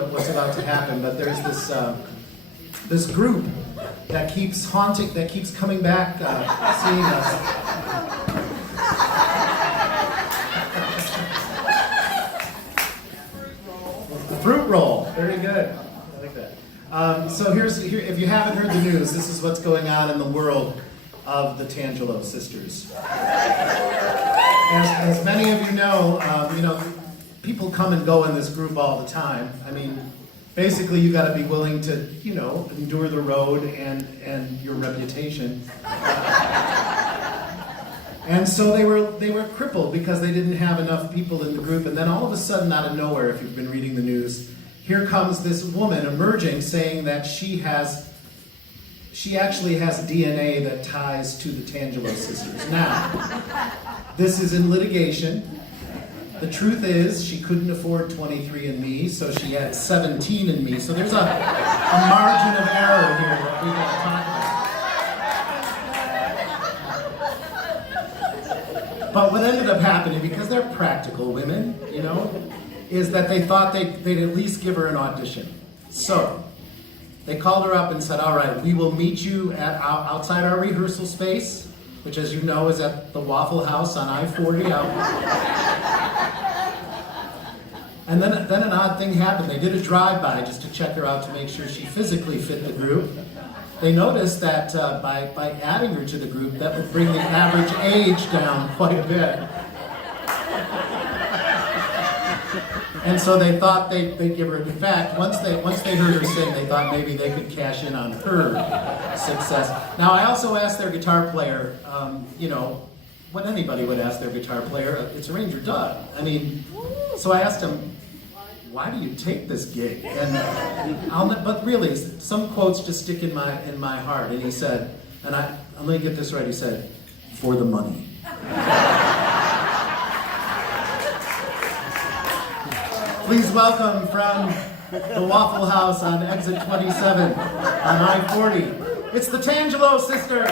What's about to happen, but there's this group that keeps coming back, seeing us. Fruit roll, very good. I like that. So if you haven't heard the news, this is what's going on in the world of the Tangelos sisters. As many of you know, people come and go in this group all the time. I mean, basically you got to be willing to, endure the road and your reputation. And so they were crippled because they didn't have enough people in the group. And then all of a sudden, out of nowhere, if you've been reading the news, here comes this woman emerging saying that she actually has DNA that ties to the Tangelos sisters. Now, this is in litigation. The truth is, she couldn't afford 23andMe, so she had 17andMe. So there's a margin of error here that we got to talk about. But what ended up happening, because they're practical women, is that they thought they'd at least give her an audition. So they called her up and said, all right, we will meet you outside our rehearsal space, which, as you know, is at the Waffle House on I-40 And then an odd thing happened. They did a drive-by just to check her out to make sure she physically fit the group. They noticed that by adding her to the group, that would bring the average age down quite a bit. And so they thought they'd give her. In fact, once they heard her sing, they thought maybe they could cash in on her success. Now, I also asked their guitar player, when anybody would ask their guitar player, it's Ranger Doug. So I asked him, why do you take this gig? But really, some quotes just stick in my heart. And he said, and I'm going to get this right, he said, for the money. Please welcome from the Waffle House on exit 27 on I-40, it's the Tangelos sisters.